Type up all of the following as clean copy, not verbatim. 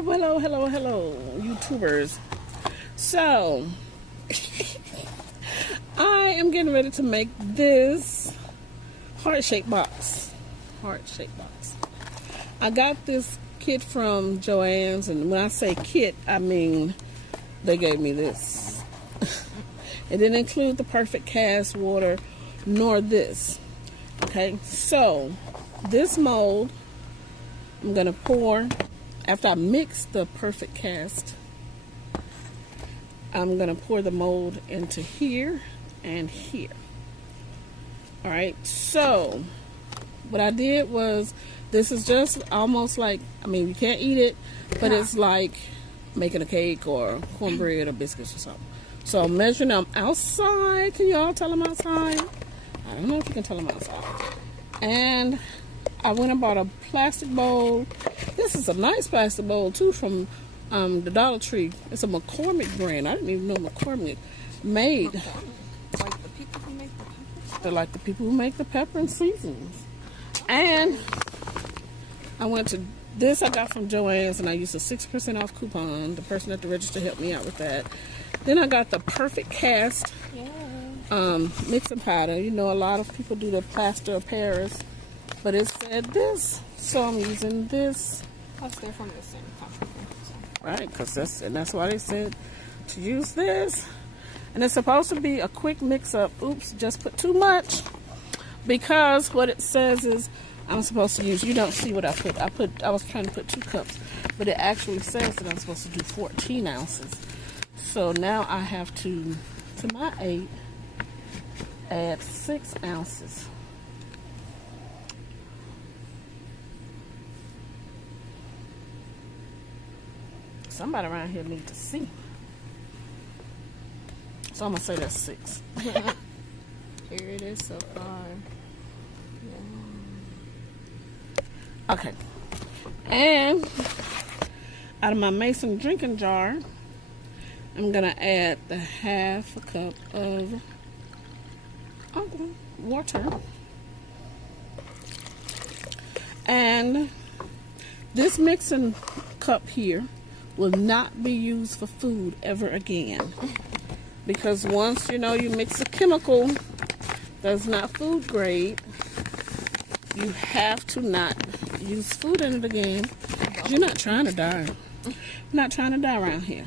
Hello, YouTubers. So, I am getting ready to make this heart-shaped box. I got this kit from Joann's, and when I say kit, I mean they gave me this. It didn't include the Perfect Cast water, nor this. Okay, so this mold, I'm gonna pour. After I mix the Perfect Cast, I'm gonna pour the mold into here and here. All right, so what I did was, this is just almost like, I mean, you can't eat it, but it's like making a cake or cornbread or biscuits or something. So I'm measuring them outside. Can y'all tell them outside? I don't know if you can tell them outside. And I went and bought a plastic bowl. This is a nice plastic bowl too from the Dollar Tree. It's a McCormick brand. I didn't even know McCormick made. Like the people who make the pepper? They're like the people who make the pepper and seasonings. And I went to this, I got from Joann's, and I used a 6% off coupon. The person at the register helped me out with that. Then I got the Perfect Cast mixing powder. You know, a lot of people do the plaster of Paris, but it said this, so I'm using this. Plus they're from the same company. Right, because that's why they said to use this. And it's supposed to be a quick mix-up. Oops, just put too much. Because what it says is I'm supposed to use, you don't see what I put. I was trying to put 2 cups, but it actually says that I'm supposed to do 14 ounces. So now I have to my 8, add 6 ounces. Somebody around here needs to see. So I'm gonna say that's 6. Here it is so far. Yeah. Okay. And out of my Mason drinking jar, I'm gonna add the 1/2 cup of water. And this mixing cup here will not be used for food ever again. Because once, you mix a chemical that's not food grade, you have to not use food in it again. You're not trying to die. You're not trying to die around here.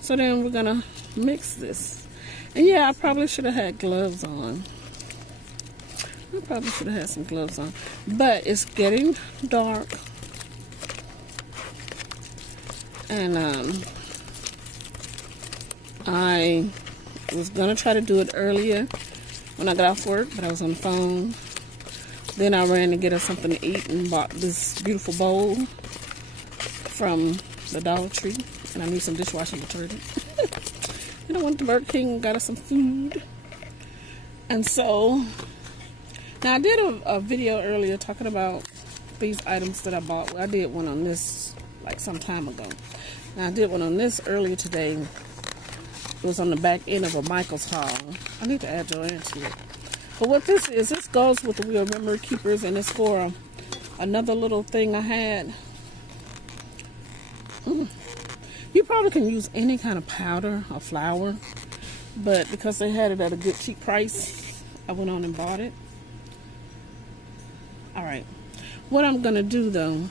So then we're gonna mix this. And yeah, I probably should have had gloves on. I probably should have had some gloves on. But it's getting dark. And I was gonna try to do it earlier when I got off work, but I was on the phone. Then I ran to get us something to eat and bought this beautiful bowl from the Dollar Tree. And I need some dishwashing detergent. And I went to Burger King and got us some food. And so, now I did a video earlier talking about these items that I bought. Well, I did one on this like some time ago. Now I did one on this earlier today. It was on the back end of a Michael's haul. I need to add Joanne to it. But what this is, this goes with the real memory keepers, and it's for another little thing I had. You probably can use any kind of powder or flour, but because they had it at a good cheap price, I went on and bought it. All right. What I'm gonna do though,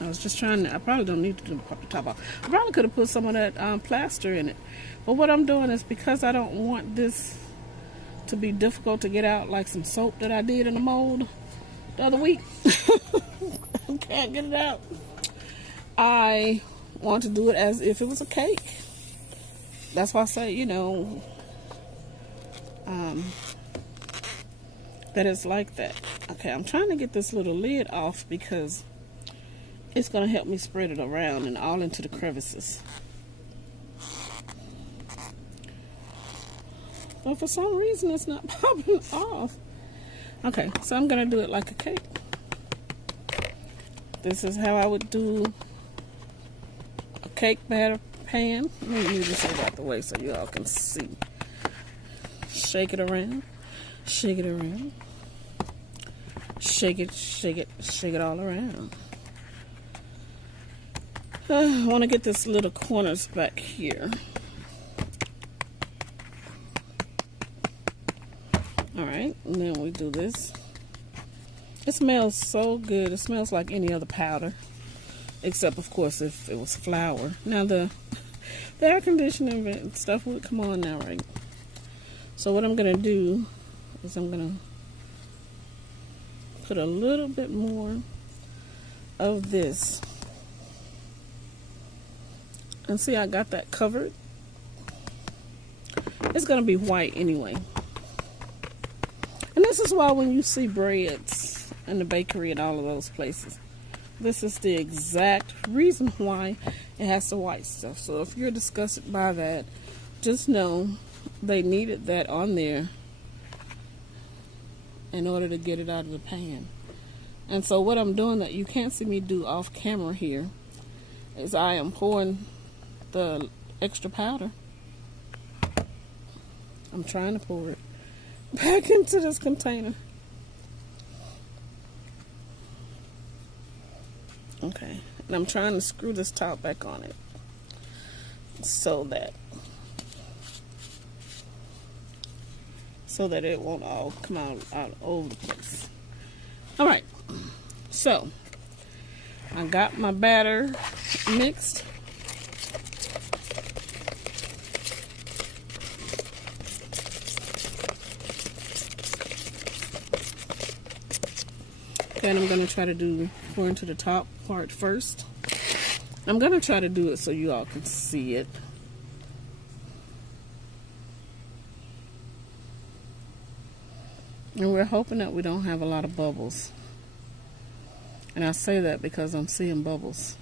I was just trying to, I probably don't need to do the top off. I probably could have put some of that plaster in it. But what I'm doing is, because I don't want this to be difficult to get out like some soap that I did in the mold the other week. I can't get it out. I want to do it as if it was a cake. That's why I say, that it's like that. Okay, I'm trying to get this little lid off because it's going to help me spread it around and all into the crevices. But for some reason, it's not popping off. Okay, so I'm going to do it like a cake. This is how I would do a cake batter pan. Let me move this out the way so you all can see. Shake it around. Shake it around. Shake it all around. I want to get this little corners back here. Alright, and then we do this. It smells so good. It smells like any other powder. Except, of course, if it was flour. Now, the air conditioning and stuff would come on now, right? So what I'm going to do is I'm going to put a little bit more of this. And see, I got that covered. It's going to be white anyway. And this is why when you see breads in the bakery and all of those places, this is the exact reason why it has the white stuff. So if you're disgusted by that, just know they needed that on there in order to get it out of the pan. And so what I'm doing that you can't see me do off camera here is I am pouring the extra powder. I'm trying to pour it back into this container. Okay, and I'm trying to screw this top back on it so that it won't all come out over the place. All right, so I got my batter mixed. And I'm going to try to pour into the top part first. I'm going to try to do it so you all can see it. And we're hoping that we don't have a lot of bubbles. And I say that because I'm seeing bubbles.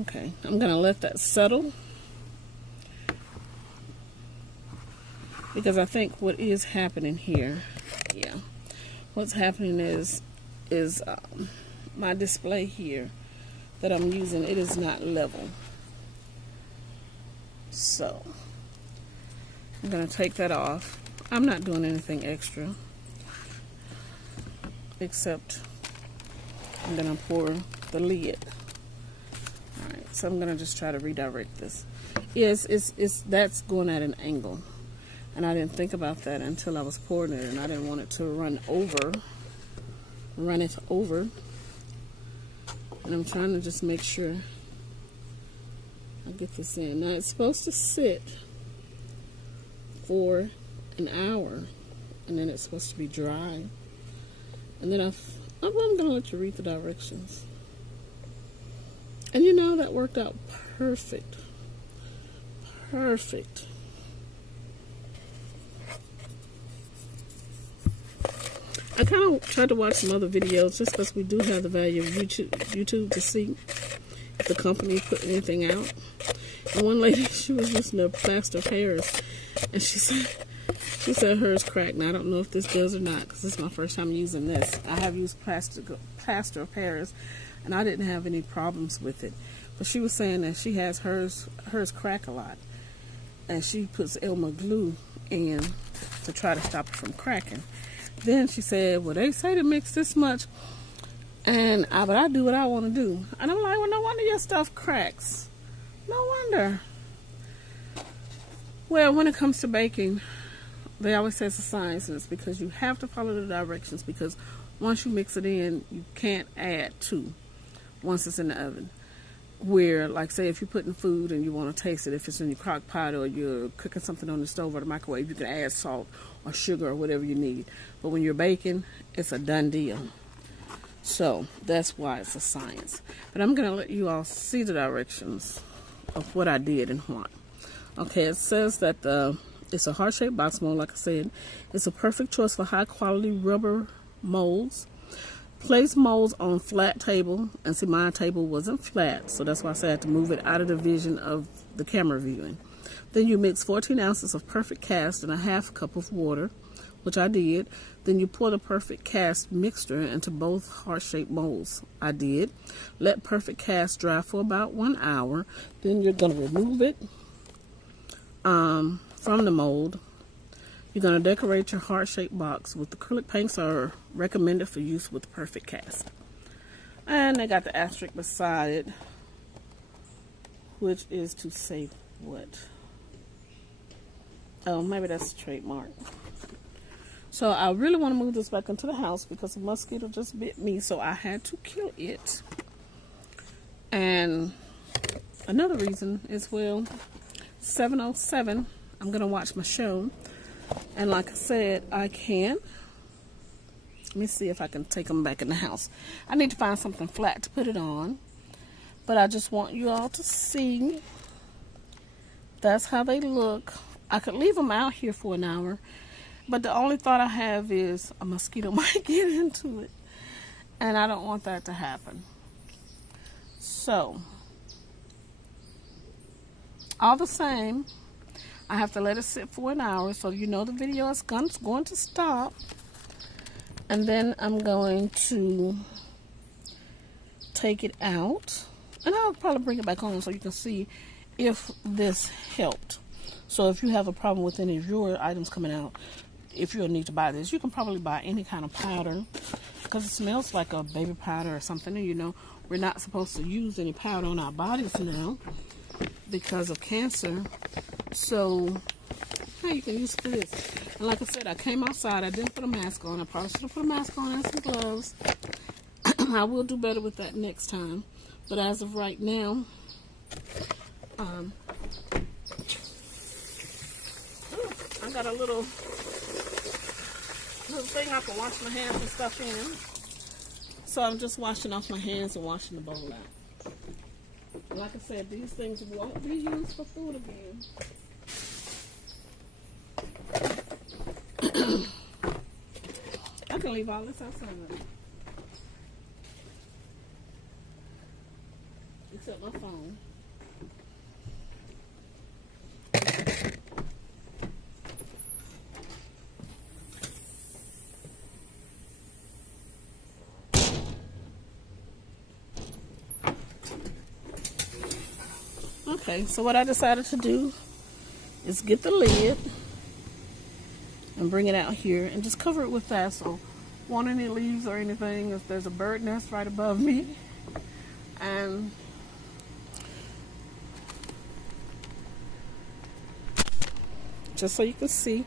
Okay, I'm going to let that settle. Because I think what is happening here, what's happening is my display here that I'm using, it is not level. So I'm going to take that off. I'm not doing anything extra except I'm going to pour the lid. Alright, so I'm going to just try to redirect this. Yes, that's going at an angle. And I didn't think about that until I was pouring it, and I didn't want it to run it over. And I'm trying to just make sure I get this in. Now it's supposed to sit for an hour, and then it's supposed to be dry. And then I'm going to let you read the directions. And you know, that worked out perfect. Perfect. I kind of tried to watch some other videos just because we do have the value of YouTube to see if the company put anything out. And one lady, she was listening to Plaster of Paris, and she said hers cracked. Now I don't know if this does or not because this is my first time using this. I have used Plaster of Paris, and I didn't have any problems with it. But she was saying that she has hers crack a lot, and she puts Elmer glue in to try to stop it from cracking. Then she said, well, they say to mix this much, but I do what I want to do. And I'm like, well, no wonder your stuff cracks. No wonder. Well, when it comes to baking, they always say it's a science, and it's because you have to follow the directions, because once you mix it in, you can't add to once it's in the oven. Where, like, say, if you're putting food and you want to taste it, if it's in your crock pot or you're cooking something on the stove or the microwave, you can add salt or sugar or whatever you need. But when you're baking, it's a done deal. So that's why it's a science. But I'm going to let you all see the directions of what I did and what. Okay, it says that it's a heart-shaped box mold, like I said. It's a perfect choice for high-quality rubber molds. Place molds on flat table, and see, my table wasn't flat, so that's why I said I had to move it out of the vision of the camera viewing. Then you mix 14 ounces of perfect cast in a half cup of water, which I did. Then you pour the perfect cast mixture into both heart-shaped molds. I did. Let perfect cast dry for about 1 hour. Then you're going to remove it from the mold. You're going to decorate your heart-shaped box with acrylic paints are recommended for use with perfect cast. And they got the asterisk beside it, which is to say what? Oh, maybe that's a trademark. So I really want to move this back into the house because a mosquito just bit me, so I had to kill it. And another reason is, well, 7:07, I'm going to watch my show. And like I said, let me see if I can take them back in the house. I need to find something flat to put it on. But I just want you all to see. That's how they look. I could leave them out here for an hour. But the only thought I have is a mosquito might get into it. And I don't want that to happen. So, all the same, I have to let it sit for an hour. So you know the video is going to stop. And then I'm going to take it out. And I'll probably bring it back on so you can see if this helped. So if you have a problem with any of your items coming out, if you'll need to buy this, you can probably buy any kind of powder because it smells like a baby powder or something. And you know, we're not supposed to use any powder on our bodies now because of cancer. So, hey, you can use it for this. And like I said, I came outside. I didn't put a mask on. I probably should have put a mask on and some gloves. I will do better with that next time. But as of right now, I got a little thing I can wash my hands and stuff in. So I'm just washing off my hands and washing the bowl out. Like I said, these things won't be used for food again. I can leave all this outside. Except my phone. Okay, so what I decided to do is get the lid and bring it out here and just cover it with that so won't any leaves or anything. If there's a bird nest right above me, and just so you can see,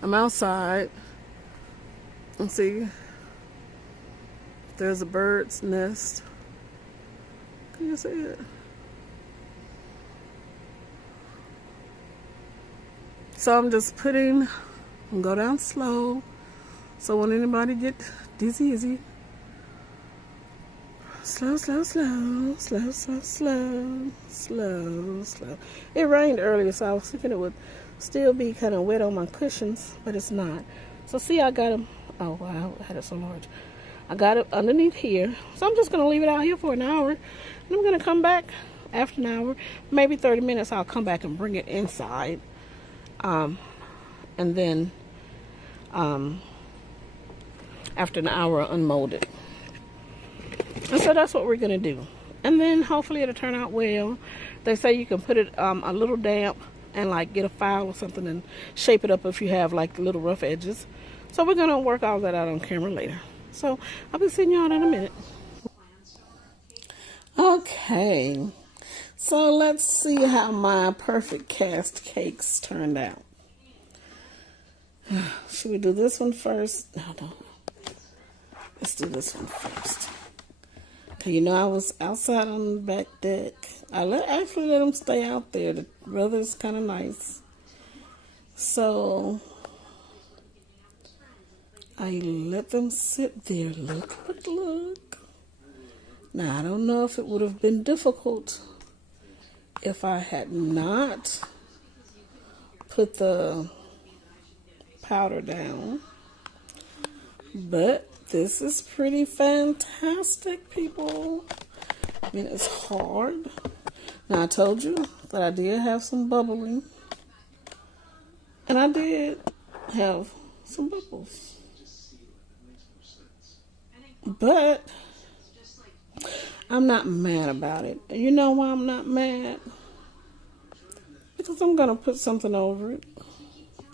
I'm outside and see if there's a bird's nest. Can you see it? So I'm just putting, and go down slow. So when anybody get dizzy, slow, slow, slow, slow, slow, slow, slow, slow. It rained earlier, so I was thinking it would still be kind of wet on my cushions, but it's not. So see, I got them. Oh wow, I had it so large. I got it underneath here. So I'm just gonna leave it out here for an hour. And I'm gonna come back after an hour, maybe 30 minutes. I'll come back and bring it inside. And then after an hour, unmold it. And so that's what we're gonna do. And then hopefully it'll turn out well. They say you can put it a little damp and like get a file or something and shape it up if you have like little rough edges. So we're gonna work all that out on camera later. So I'll be seeing y'all in a minute. Okay, so let's see how my perfect cast cakes turned out. Should we do this one first? No. Let's do this one first. Okay, you know I was outside on the back deck. I actually let them stay out there. The weather's kind of nice. So I let them sit there. Look. Now, I don't know if it would have been difficult if I had not put the powder down. But this is pretty fantastic, people. I mean, it's hard. Now, I told you that I did have some bubbling. And I did have some bubbles. But I'm not mad about it. You know why I'm not mad? Because I'm going to put something over it.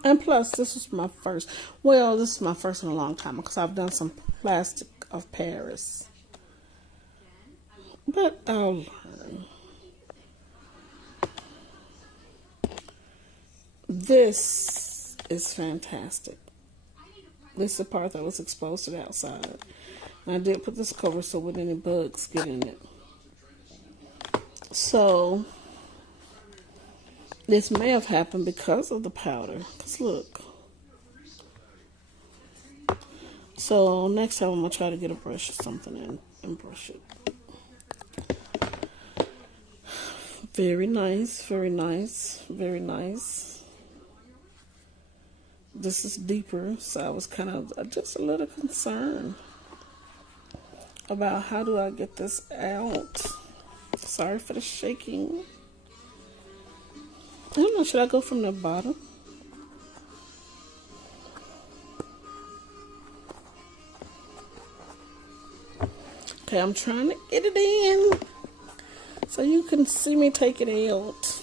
And plus, this is my first. Well, this is my first in a long time because I've done some plastic of Paris. But I'll learn. This is fantastic. This is the part that was exposed to the outside. And I did put this cover so wouldn't any bugs get in it. So, this may have happened because of the powder. Because look. So, next time I'm going to try to get a brush or something and brush it. Very nice, very nice, very nice. This is deeper, so I was kind of just a little concerned about how do I get this out. Sorry for the shaking. I don't know, should I go from the bottom? Okay, I'm trying to get it in so you can see me take it out.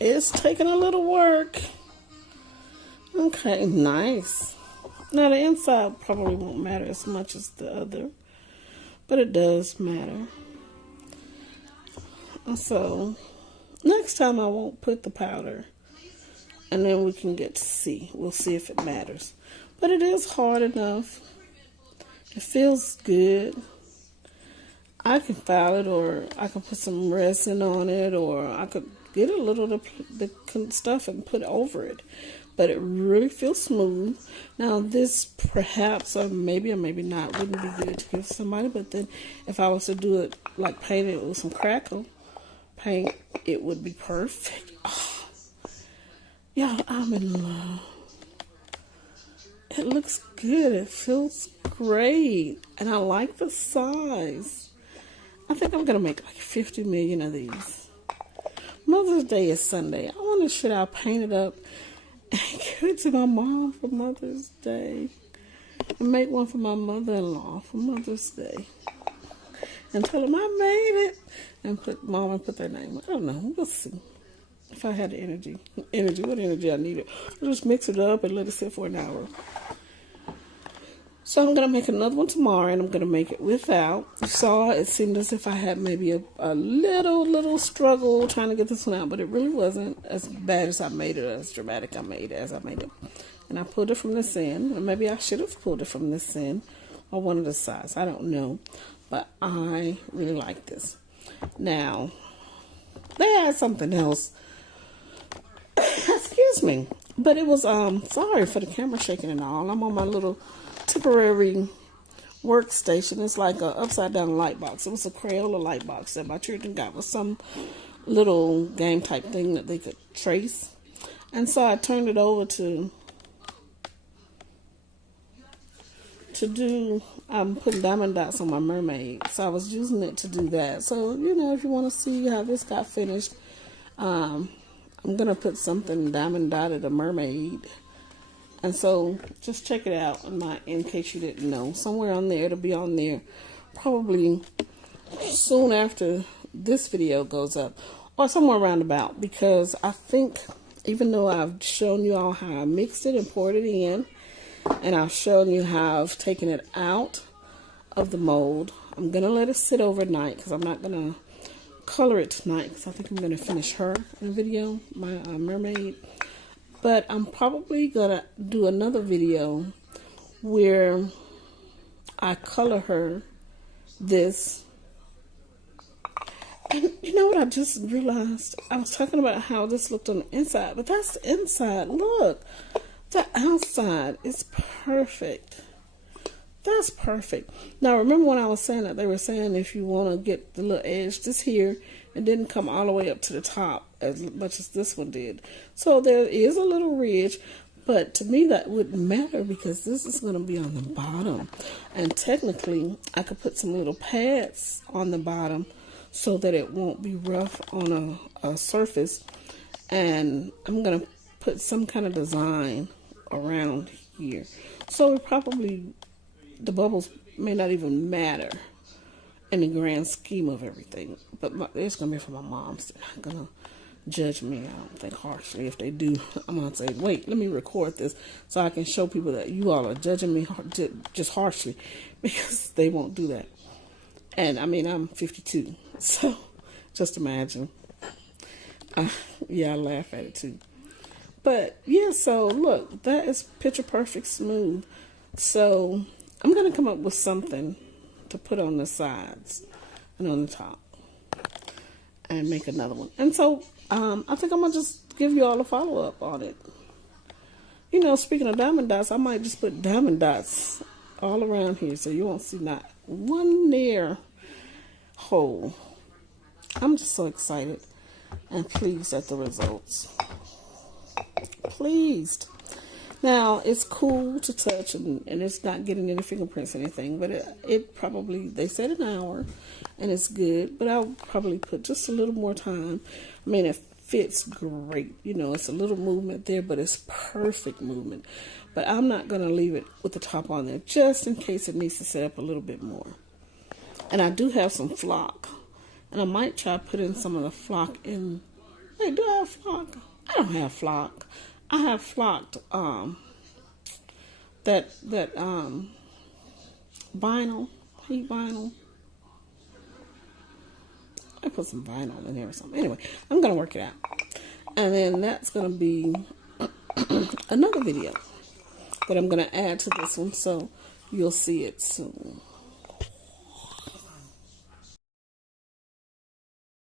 It's taking a little work. Okay, nice. Now the inside probably won't matter as much as the other, but it does matter. So next time I won't put the powder, and then we can get to see. We'll see if it matters. But it is hard enough. It feels good. I can file it, or I can put some resin on it, or I could get a little of the stuff and put over it. But it really feels smooth. Now this perhaps, or maybe not, wouldn't be good to give somebody. But then if I was to do it, like paint it with some crackle paint, it would be perfect. Oh, yeah, I'm in love. It looks good. It feels great. And I like the size. I think I'm going to make like 50 million of these. Mother's Day is Sunday. I wonder, should I paint it up and give it to my mom for Mother's Day? And make one for my mother-in-law for Mother's Day. And tell them I made it. And put mom and put their name. I don't know. We'll see. If I had the energy. What energy I needed. I'll just mix it up and let it sit for an hour. So I'm going to make another one tomorrow, and I'm going to make it without. You saw it seemed as if I had maybe a little struggle trying to get this one out, but it really wasn't as bad as I made it, as dramatic as I made it. And I pulled it from this end, or maybe I should have pulled it from this end, or one of the sides. I don't know, but I really like this. Now, they had something else. Excuse me. But it was, sorry for the camera shaking and all. I'm on my little temporary workstation. It's like a upside down light box. It was a Crayola light box that my children got with some little game type thing that they could trace. And so I turned it over to do, I'm putting diamond dots on my mermaid. So I was using it to do that. So, you know, if you want to see how this got finished, I'm going to put something diamond dotted a mermaid. And so just check it out in case you didn't know. Somewhere on there, it'll be on there probably soon after this video goes up, or somewhere around about, because I think even though I've shown you all how I mixed it and poured it in, and I've shown you how I've taken it out of the mold, I'm going to let it sit overnight because I'm not going to color it tonight because I think I'm going to finish her in a video, my mermaid. But I'm probably going to do another video where I color her this. And you know what I just realized? I was talking about how this looked on the inside, but that's the inside. Look, the outside is perfect. That's perfect. Now, remember when I was saying that they were saying if you want to get the little edge just here, it didn't come all the way up to the top as much as this one did. So there is a little ridge, but to me that wouldn't matter because this is going to be on the bottom. And technically, I could put some little pads on the bottom so that it won't be rough on a surface. And I'm going to put some kind of design around here. So it probably, the bubbles may not even matter in the grand scheme of everything. But it's going to be for my moms. They're not going to judge me, I don't think, harshly. If they do, I'm going to say, wait, let me record this so I can show people that you all are judging me just harshly, because they won't do that. And I mean, I'm 52, so just imagine. Yeah, I laugh at it too. But yeah, so look, that is picture perfect smooth. So I'm going to come up with something to put on the sides and on the top and make another one. And so I think I'm going to just give you all a follow-up on it. You know, speaking of diamond dots, I might just put diamond dots all around here so you won't see not one near hole. I'm just so excited and pleased at the results. Pleased. Now, it's cool to touch, and it's not getting any fingerprints or anything, but it probably, they said an hour, and it's good, but I'll probably put just a little more time. I mean, it fits great. You know, it's a little movement there, but it's perfect movement. But I'm not going to leave it with the top on there, just in case it needs to set up a little bit more. And I do have some flock, and I might try putting some of the flock in. Wait, do I have flock? I don't have flock. I have flocked that vinyl, heat vinyl. I put some vinyl in there or something. Anyway, I'm gonna work it out, and then that's gonna be another video that I'm gonna add to this one, so you'll see it soon.